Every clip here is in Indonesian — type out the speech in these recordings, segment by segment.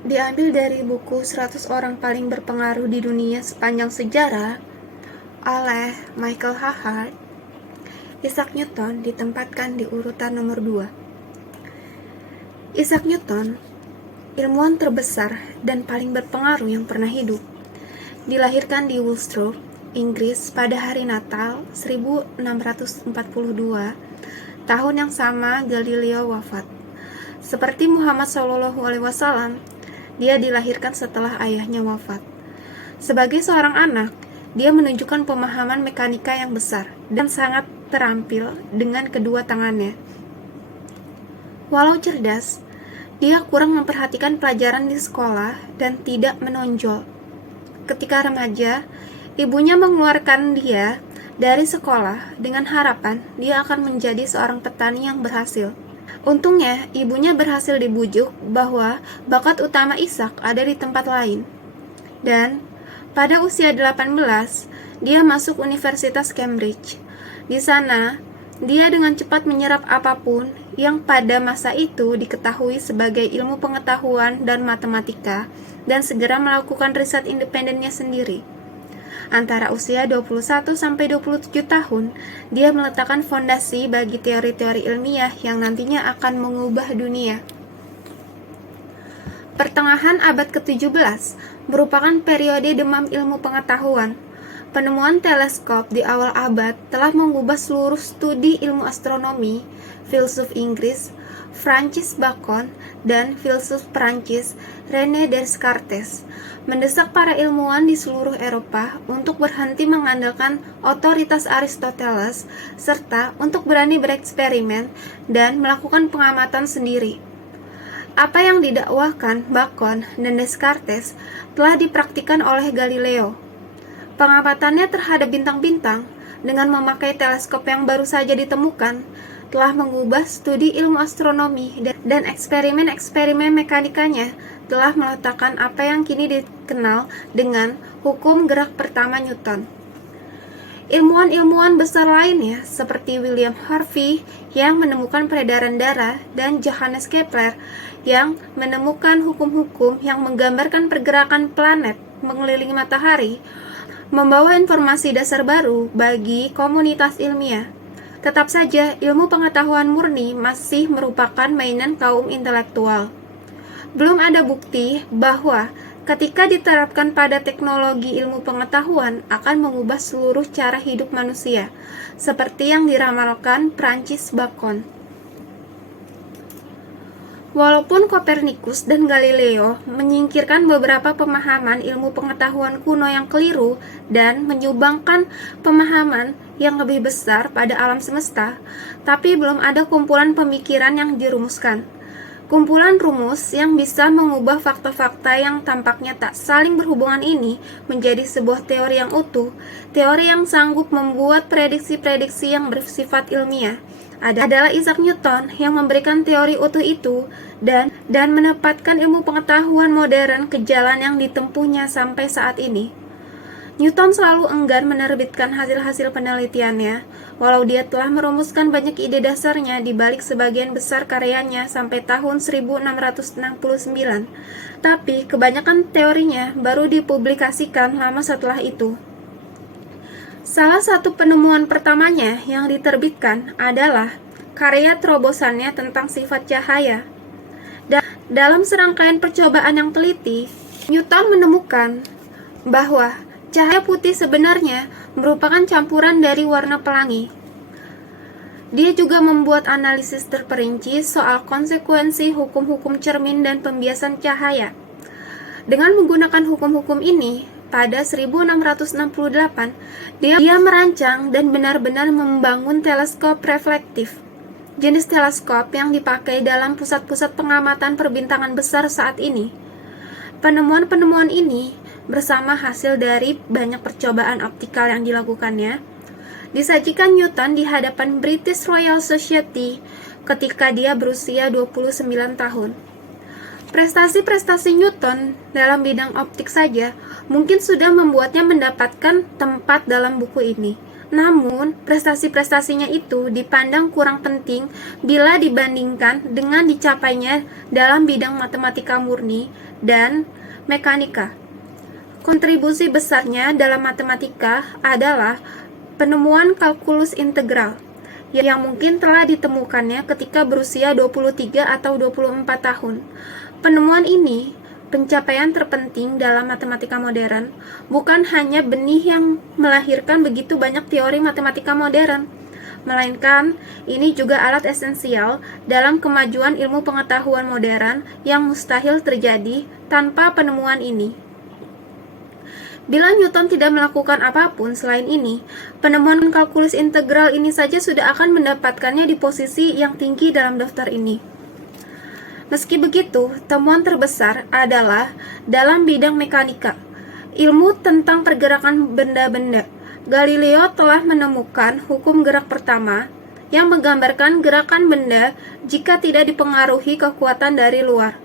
Diambil dari buku 100 orang paling berpengaruh di dunia sepanjang sejarah oleh Michael Hahart. Isaac Newton ditempatkan di urutan nomor 2. Isaac Newton, ilmuwan terbesar dan paling berpengaruh yang pernah hidup, dilahirkan di Woolsthorpe, Inggris pada hari Natal 1642, tahun yang sama Galileo wafat. Seperti Muhammad SAW, dia dilahirkan setelah ayahnya wafat. Sebagai seorang anak, dia menunjukkan pemahaman mekanika yang besar dan sangat terampil dengan kedua tangannya. Walau cerdas, dia kurang memperhatikan pelajaran di sekolah dan tidak menonjol. Ketika remaja, ibunya mengeluarkan dia dari sekolah dengan harapan dia akan menjadi seorang petani yang berhasil. Untungnya, ibunya berhasil dibujuk bahwa bakat utama Isaac ada di tempat lain. Dan pada usia 18, dia masuk Universitas Cambridge. Di sana, dia dengan cepat menyerap apapun yang pada masa itu diketahui sebagai ilmu pengetahuan dan matematika dan segera melakukan riset independennya sendiri. Antara usia 21 sampai 27 tahun, dia meletakkan fondasi bagi teori-teori ilmiah yang nantinya akan mengubah dunia. Pertengahan abad ke-17 merupakan periode demam ilmu pengetahuan. Penemuan teleskop di awal abad telah mengubah seluruh studi ilmu astronomi. Filsuf Inggris Francis Bacon dan filsuf Prancis René Descartes mendesak para ilmuwan di seluruh Eropa untuk berhenti mengandalkan otoritas Aristoteles serta untuk berani bereksperimen dan melakukan pengamatan sendiri. Apa yang didakwahkan Bacon dan Descartes telah dipraktikkan oleh Galileo. Pengamatannya terhadap bintang-bintang dengan memakai teleskop yang baru saja ditemukan telah mengubah studi ilmu astronomi dan eksperimen-eksperimen mekanikanya telah meletakkan apa yang kini dikenal dengan hukum gerak pertama Newton. Ilmuwan-ilmuwan besar lainnya seperti William Harvey yang menemukan peredaran darah dan Johannes Kepler yang menemukan hukum-hukum yang menggambarkan pergerakan planet mengelilingi matahari membawa informasi dasar baru bagi komunitas ilmiah. Tetap saja, ilmu pengetahuan murni masih merupakan mainan kaum intelektual. Belum ada bukti bahwa ketika diterapkan pada teknologi ilmu pengetahuan akan mengubah seluruh cara hidup manusia, seperti yang diramalkan Francis Bacon. Walaupun Kopernikus dan Galileo menyingkirkan beberapa pemahaman ilmu pengetahuan kuno yang keliru dan menyumbangkan pemahaman yang lebih besar pada alam semesta, tapi belum ada kumpulan pemikiran yang dirumuskan. Kumpulan rumus yang bisa mengubah fakta-fakta yang tampaknya tak saling berhubungan ini menjadi sebuah teori yang utuh, teori yang sanggup membuat prediksi-prediksi yang bersifat ilmiah. Adalah Isaac Newton yang memberikan teori utuh itu dan menempatkan ilmu pengetahuan modern ke jalan yang ditempuhnya sampai saat ini. Newton selalu enggan menerbitkan hasil-hasil penelitiannya, walau dia telah merumuskan banyak ide dasarnya di balik sebagian besar karyanya sampai tahun 1669. Tapi kebanyakan teorinya baru dipublikasikan lama setelah itu. Salah satu penemuan pertamanya yang diterbitkan adalah karya terobosannya tentang sifat cahaya. Dalam serangkaian percobaan yang teliti, Newton menemukan bahwa cahaya putih sebenarnya merupakan campuran dari warna pelangi. Dia juga membuat analisis terperinci soal konsekuensi hukum-hukum cermin dan pembiasan cahaya. Dengan menggunakan hukum-hukum ini, pada 1668, dia merancang dan benar-benar membangun teleskop reflektif, jenis teleskop yang dipakai dalam pusat-pusat pengamatan perbintangan besar saat ini. Penemuan-penemuan ini, bersama hasil dari banyak percobaan optikal yang dilakukannya, disajikan Newton di hadapan British Royal Society ketika dia berusia 29 tahun. Prestasi-prestasi Newton dalam bidang optik saja mungkin sudah membuatnya mendapatkan tempat dalam buku ini. Namun, prestasi-prestasinya itu dipandang kurang penting bila dibandingkan dengan dicapainya dalam bidang matematika murni dan mekanika. Kontribusi besarnya dalam matematika adalah penemuan kalkulus integral yang mungkin telah ditemukannya ketika berusia 23 atau 24 tahun. Penemuan ini pencapaian terpenting dalam matematika modern, bukan hanya benih yang melahirkan begitu banyak teori matematika modern, melainkan ini juga alat esensial dalam kemajuan ilmu pengetahuan modern yang mustahil terjadi tanpa penemuan ini. Bila Newton tidak melakukan apapun selain ini, penemuan kalkulus integral ini saja sudah akan mendapatkannya di posisi yang tinggi dalam daftar ini. Meski begitu, temuan terbesar adalah dalam bidang mekanika, ilmu tentang pergerakan benda-benda. Galileo telah menemukan hukum gerak pertama yang menggambarkan gerakan benda jika tidak dipengaruhi kekuatan dari luar.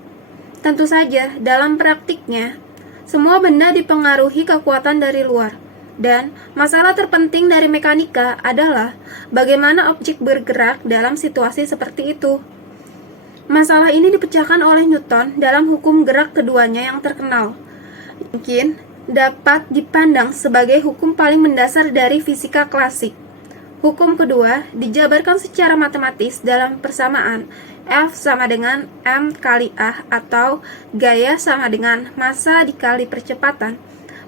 Tentu saja, dalam praktiknya, semua benda dipengaruhi kekuatan dari luar. Dan masalah terpenting dari mekanika adalah bagaimana objek bergerak dalam situasi seperti itu. Masalah ini dipecahkan oleh Newton dalam hukum gerak keduanya yang terkenal. Mungkin dapat dipandang sebagai hukum paling mendasar dari fisika klasik. Hukum kedua dijabarkan secara matematis dalam persamaan F sama dengan M kali A atau gaya sama dengan massa dikali percepatan,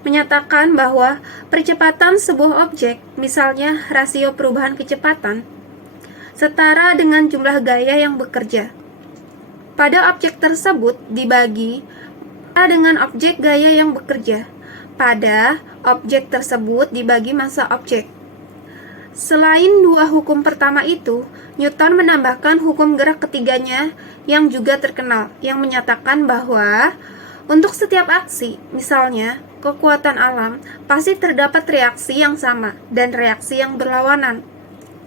menyatakan bahwa percepatan sebuah objek, misalnya rasio perubahan kecepatan, setara dengan jumlah gaya yang bekerja pada objek tersebut dibagi dengan objek gaya yang bekerja pada objek tersebut dibagi massa objek. Selain dua hukum pertama itu, Newton menambahkan hukum gerak ketiganya yang juga terkenal, yang menyatakan bahwa untuk setiap aksi, misalnya kekuatan alam, pasti terdapat reaksi yang sama dan reaksi yang berlawanan.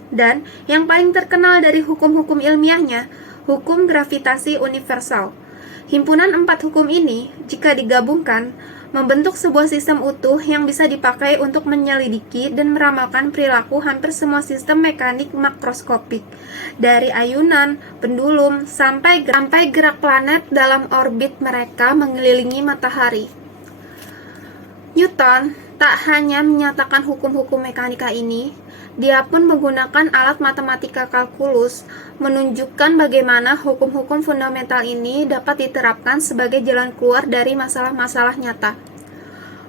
Dan yang paling terkenal dari hukum-hukum ilmiahnya, hukum gravitasi universal. Himpunan 4 hukum ini, jika digabungkan, membentuk sebuah sistem utuh yang bisa dipakai untuk menyelidiki dan meramalkan perilaku hampir semua sistem mekanik makroskopik, dari ayunan, pendulum, sampai gerak planet dalam orbit mereka mengelilingi matahari. Newton tak hanya menyatakan hukum-hukum mekanika ini, dia pun menggunakan alat matematika kalkulus menunjukkan bagaimana hukum-hukum fundamental ini dapat diterapkan sebagai jalan keluar dari masalah-masalah nyata.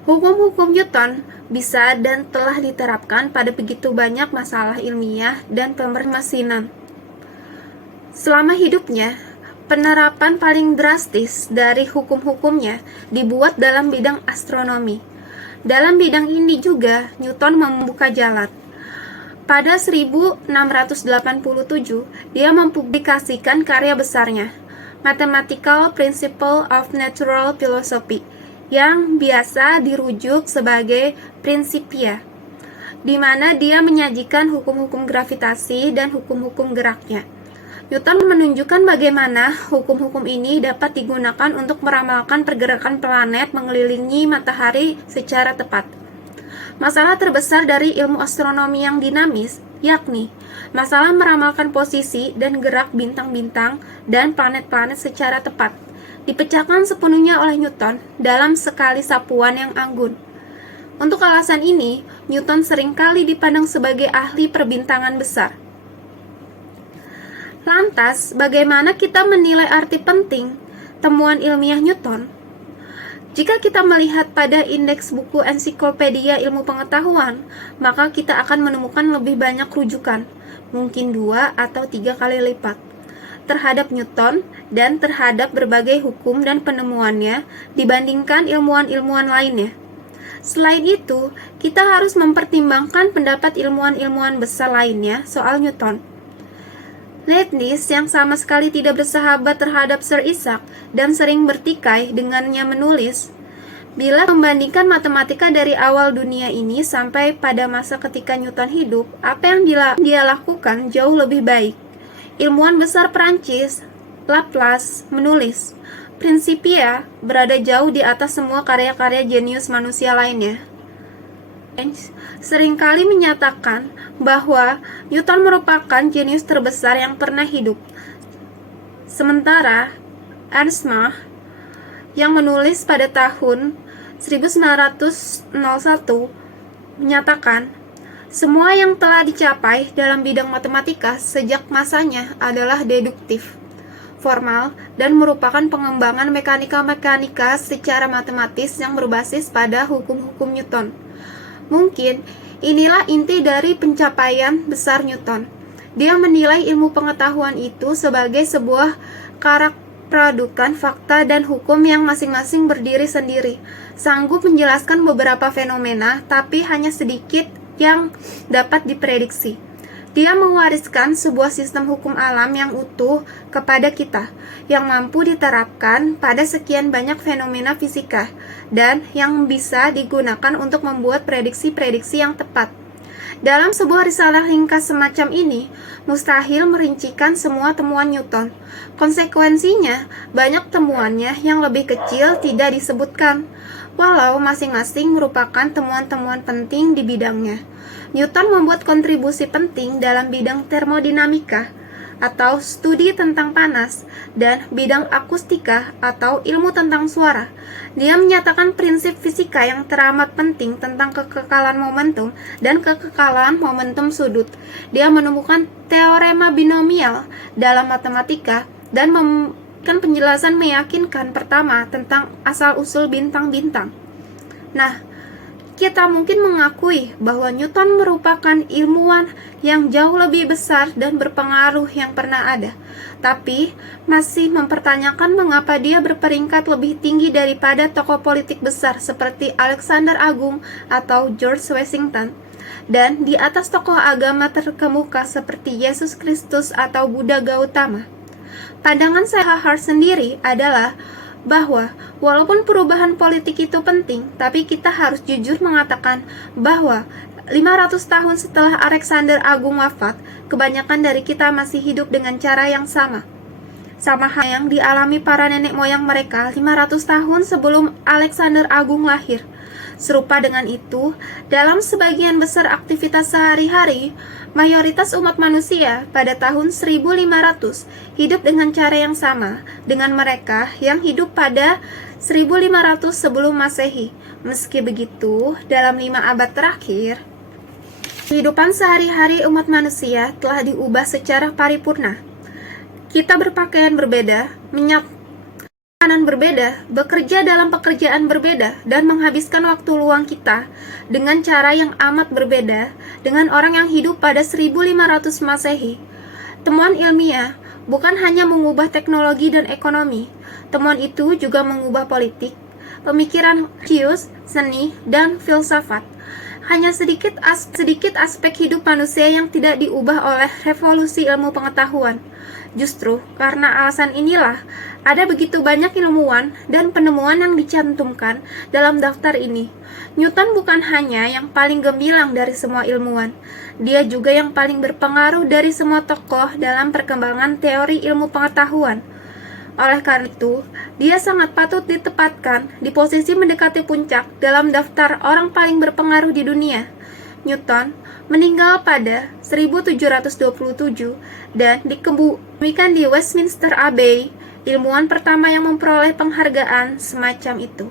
Hukum-hukum Newton bisa dan telah diterapkan pada begitu banyak masalah ilmiah dan pemesinan. Selama hidupnya, penerapan paling drastis dari hukum-hukumnya dibuat dalam bidang astronomi. Dalam bidang ini juga, Newton membuka jalan. Pada 1687, dia mempublikasikan karya besarnya, Mathematical Principle of Natural Philosophy, yang biasa dirujuk sebagai Principia, di mana dia menyajikan hukum-hukum gravitasi dan hukum-hukum geraknya. Newton menunjukkan bagaimana hukum-hukum ini dapat digunakan untuk meramalkan pergerakan planet mengelilingi matahari secara tepat. Masalah terbesar dari ilmu astronomi yang dinamis, yakni masalah meramalkan posisi dan gerak bintang-bintang dan planet-planet secara tepat, dipecahkan sepenuhnya oleh Newton dalam sekali sapuan yang anggun. Untuk alasan ini, Newton seringkali dipandang sebagai ahli perbintangan besar. Lantas, bagaimana kita menilai arti penting temuan ilmiah Newton? Jika kita melihat pada indeks buku ensiklopedia ilmu pengetahuan, maka kita akan menemukan lebih banyak rujukan, mungkin 2 atau 3 kali lipat, terhadap Newton dan terhadap berbagai hukum dan penemuannya dibandingkan ilmuwan-ilmuwan lainnya. Selain itu, kita harus mempertimbangkan pendapat ilmuwan-ilmuwan besar lainnya soal Newton. Leibniz yang sama sekali tidak bersahabat terhadap Sir Isaac dan sering bertikai dengannya menulis, bila membandingkan matematika dari awal dunia ini sampai pada masa ketika Newton hidup, apa yang dia lakukan jauh lebih baik. Ilmuwan besar Prancis, Laplace, menulis, Principia berada jauh di atas semua karya-karya jenius manusia lainnya. seringkali menyatakan bahwa Newton merupakan jenius terbesar yang pernah hidup. Sementara Ernst Mach yang menulis pada tahun 1901 menyatakan semua yang telah dicapai dalam bidang matematika sejak masanya adalah deduktif, formal, dan merupakan pengembangan mekanika-mekanika secara matematis yang berbasis pada hukum-hukum Newton. Mungkin inilah inti dari pencapaian besar Newton. Dia menilai ilmu pengetahuan itu sebagai sebuah produkan fakta dan hukum yang masing-masing berdiri sendiri, sanggup menjelaskan beberapa fenomena, tapi hanya sedikit yang dapat diprediksi. Dia mewariskan sebuah sistem hukum alam yang utuh kepada kita, yang mampu diterapkan pada sekian banyak fenomena fisika, dan yang bisa digunakan untuk membuat prediksi-prediksi yang tepat. Dalam sebuah risalah ringkas semacam ini, mustahil merincikan semua temuan Newton. Konsekuensinya, banyak temuannya yang lebih kecil tidak disebutkan, walau masing-masing merupakan temuan-temuan penting di bidangnya. Newton membuat kontribusi penting dalam bidang termodinamika, atau studi tentang panas, dan bidang akustika atau ilmu tentang suara. Dia menyatakan prinsip fisika yang teramat penting tentang kekekalan momentum dan kekekalan momentum sudut. Dia menemukan teorema binomial dalam matematika dan memberikan penjelasan meyakinkan pertama tentang asal-usul bintang-bintang. Nah, kita mungkin mengakui bahwa Newton merupakan ilmuwan yang jauh lebih besar dan berpengaruh yang pernah ada, tapi masih mempertanyakan mengapa dia berperingkat lebih tinggi daripada tokoh politik besar seperti Alexander Agung atau George Washington, dan di atas tokoh agama terkemuka seperti Yesus Kristus atau Buddha Gautama. Pandangan saya sendiri adalah bahwa walaupun perubahan politik itu penting, tapi kita harus jujur mengatakan bahwa 500 tahun setelah Alexander Agung wafat, kebanyakan dari kita masih hidup dengan cara yang sama hal yang dialami para nenek moyang mereka 500 tahun sebelum Alexander Agung lahir. Serupa dengan itu, dalam sebagian besar aktivitas sehari-hari, mayoritas umat manusia pada tahun 1500 hidup dengan cara yang sama dengan mereka yang hidup pada 1500 sebelum Masehi. Meski begitu, dalam 5 abad terakhir, kehidupan sehari-hari umat manusia telah diubah secara paripurna. Kita berpakaian berbeda, makanan berbeda, bekerja dalam pekerjaan berbeda, dan menghabiskan waktu luang kita dengan cara yang amat berbeda dengan orang yang hidup pada 1500 Masehi. Temuan ilmiah bukan hanya mengubah teknologi dan ekonomi, temuan itu juga mengubah politik, pemikiran religius, seni, dan filsafat. Hanya sedikit aspek hidup manusia yang tidak diubah oleh revolusi ilmu pengetahuan. Justru karena alasan inilah, ada begitu banyak ilmuwan dan penemuan yang dicantumkan dalam daftar ini. Newton bukan hanya yang paling gemilang dari semua ilmuwan, dia juga yang paling berpengaruh dari semua tokoh dalam perkembangan teori ilmu pengetahuan. Oleh karena itu, dia sangat patut ditempatkan di posisi mendekati puncak dalam daftar orang paling berpengaruh di dunia. Newton meninggal pada 1727 dan dikebumikan di Westminster Abbey, ilmuwan pertama yang memperoleh penghargaan semacam itu.